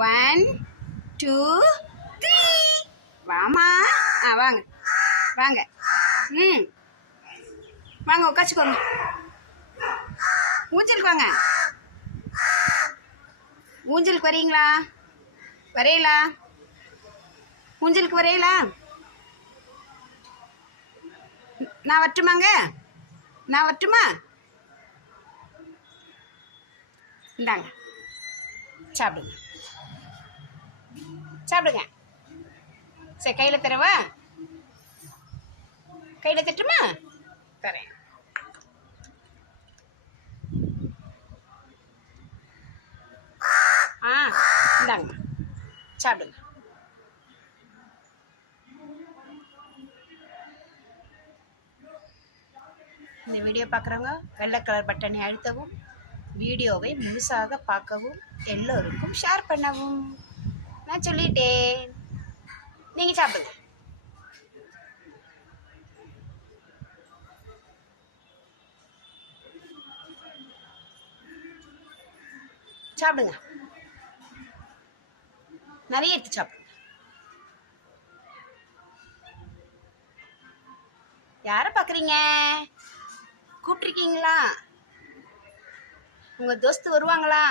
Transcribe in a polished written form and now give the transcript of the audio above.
1 2 3 வாமா. வாங்க வாங்க. வாங்க உட்காச்சுக்கோங்க. ஊஞ்சலுக்கு வாங்க. ஊஞ்சலுக்கு வரீங்களா? வரையலா? ஊஞ்சலுக்கு வரையலா? நான் வரட்டுமாங்க? நான் வரட்டுமா? இந்தாங்க சாப்பிடுங்க. சாப்பிடுங்க. சரி, கையில் தரவா? கையில் தட்டுமா? தரேன். இந்தாங்க சாப்பிடுங்க. இந்த வீடியோ பார்க்குறவங்க வெள்ளை கலர் பட்டனை அழுத்தவும், வீடியோவை முழுசாக பார்க்கவும், எல்லோருக்கும் ஷேர் பண்ணவும். நான் சொல்லிட்டேன். நீங்கள் சாப்பிடுங்க. சாப்பிடுங்க. நிறைய எடுத்து சாப்பிடுங்க. யாரை பார்க்குறீங்க? கூப்பிட்ருக்கீங்களா? உங்கள் தோஸ்து வருவாங்களா?